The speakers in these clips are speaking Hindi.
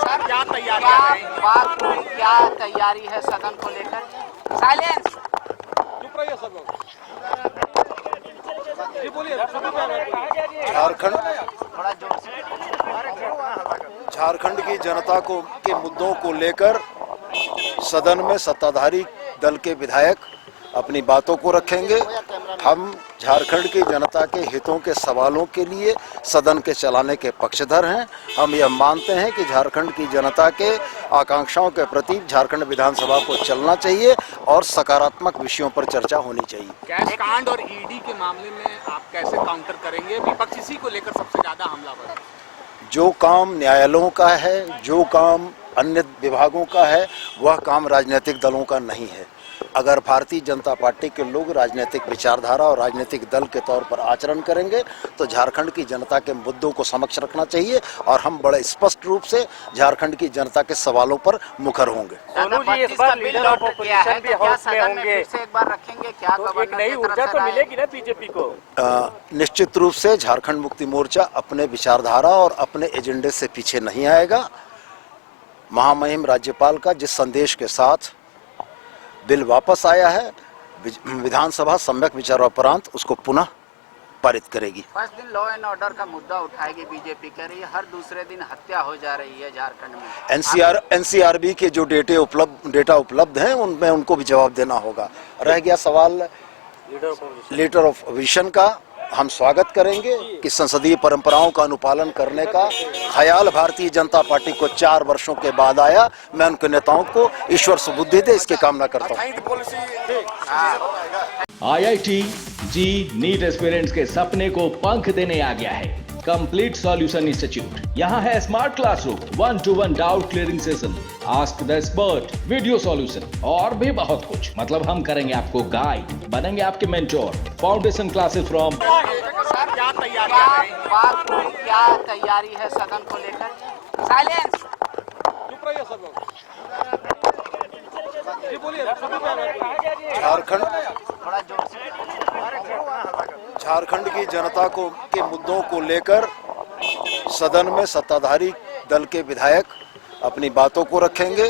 सर क्या तैयारी क्या तैयारी है सदन को लेकर? साइलेंस। चुप रहिए सब लोग। जी बोलिए। झारखंड की जनता को के मुद्दों को लेकर सदन में सत्ताधारी दल के विधायक अपनी बातों को रखेंगे। हम झारखंड की जनता के हितों के सवालों के लिए सदन के चलाने के पक्षधर हैं। हम यह मानते हैं कि झारखंड की जनता के आकांक्षाओं के प्रति झारखंड विधानसभा को चलना चाहिए और सकारात्मक विषयों पर चर्चा होनी चाहिए। कैश कांड और ईडी के मामले में आप कैसे काउंटर करेंगे? विपक्ष इसी को लेकर सबसे ज्यादा हमलावर है। जो काम न्यायालयों का है, जो काम अन्य विभागों का है, वह काम राजनीतिक दलों का नहीं है। अगर भारतीय जनता पार्टी के लोग राजनीतिक विचारधारा और राजनीतिक दल के तौर पर आचरण करेंगे तो झारखंड की जनता के मुद्दों को समक्ष रखना चाहिए और हम बड़े स्पष्ट रूप से झारखंड की जनता के सवालों पर मुखर होंगे। सोनू जी इस बार लीडर ऑफ ऑपोजिशन भी हाउस में होंगे, फिर से एक बार रखेंगे क्या? तो एक नई ऊर्जा तो मिलेगी ना बीजेपी को? निश्चित रूप से झारखंड मुक्ति मोर्चा अपने विचारधारा और अपने एजेंडे से पीछे नहीं आएगा। महामहिम राज्यपाल का जिस संदेश के साथ बिल वापस आया है, विधानसभा सम्यक विचारोपरांत उसको पुनः पारित करेगी। फर्स्ट दिन लॉ एंड ऑर्डर का मुद्दा उठाएगी बीजेपी, कह रही है हर दूसरे दिन हत्या हो जा रही है झारखंड में। एनसीआरबी के जो डेटा उपलब्ध हैं उनमें उनको भी जवाब देना होगा। रह गया सवाल लीडर ऑफ ऑपोजिशन का, हम स्वागत करेंगे कि संसदीय परंपराओं का अनुपालन करने का ख्याल भारतीय जनता पार्टी को 4 वर्षों के बाद आया। मैं उनके नेताओं को ईश्वर सुबुद्धि दे इसकी कामना करता हूँ। IIT जी नीट एस्पिरेंट्स के सपने को पंख देने आ गया है कंप्लीट सॉल्यूशन इंस्टीट्यूट। यहाँ है smart classroom, 1-to-1 doubt clearing session, ask the expert, video solution और भी बहुत कुछ। मतलब हम करेंगे आपको गाइड, बनेंगे आपके mentor. Foundation classes from sir क्या तैयारी है सदन को लेकर? साइलेंस। चुप रहिए सब लोग। जी बोलिए। झारखंड की जनता के मुद्दों को लेकर सदन में सत्ताधारी दल के विधायक अपनी बातों को रखेंगे।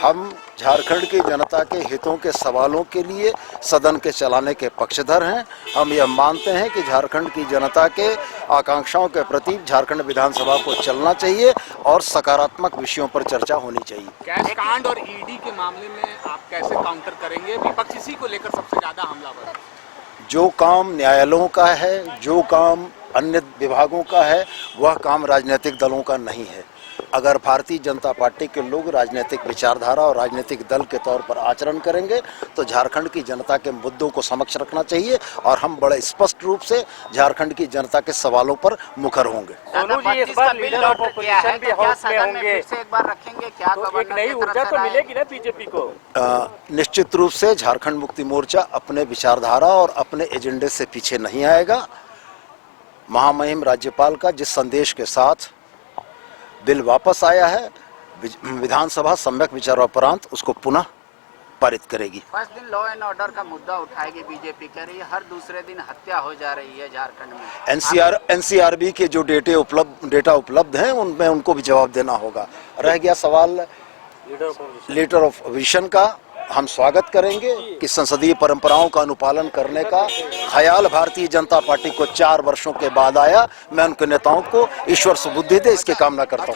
हम झारखंड की जनता के हितों के सवालों के लिए सदन के चलाने के पक्षधर हैं। हम यह मानते हैं कि झारखंड की जनता के आकांक्षाओं के प्रति झारखंड विधानसभा को चलना चाहिए और सकारात्मक विषयों पर चर्चा होनी चाहिए। कैश कांड और ईडी के मामले में आप कैसे काउंटर करेंगे? विपक्ष इसी को लेकर सबसे ज्यादा हमलावर है। जो काम न्यायालयों का है, जो काम अन्य विभागों का है, वह काम राजनीतिक दलों का नहीं है। अगर भारतीय जनता पार्टी के लोग राजनीतिक विचारधारा और राजनीतिक दल के तौर पर आचरण करेंगे तो झारखंड की जनता के मुद्दों को समक्ष रखना चाहिए और हम बड़े स्पष्ट रूप से झारखंड की जनता के सवालों पर मुखर होंगे। सोनू जी इस बार लीडर ऑफ ऑपोजिशन भी हाउस में होंगे, फिर से एक बार रखेंगे क्या? तो एक नई ऊर्जा तो मिलेगी ना बीजेपी को? निश्चित रूप से झारखंड मुक्ति मोर्चा अपने विचारधारा और अपने एजेंडे से पीछे नहीं आएगा। महामहिम राज्यपाल का जिस संदेश के साथ बिल वापस आया है, विधानसभा सम्यक विचारोपरांत उसको पुनः पारित करेगी। फर्स्ट दिन लॉ एंड ऑर्डर का मुद्दा उठाएगी बीजेपी, कह रही है हर दूसरे दिन हत्या हो जा रही है झारखंड में। एनसीआरबी के जो डेटा उपलब्ध हैं उनमें उनको भी जवाब देना होगा। रह गया सवाल लीडर ऑफ ऑपोजिशन का, हम स्वागत करेंगे कि संसदीय परंपराओं का अनुपालन करने का ख्याल भारतीय जनता पार्टी को 4 वर्षों के बाद आया। मैं उनके नेताओं को ईश्वर सुबुद्धि दे इसकी कामना करता हूँ।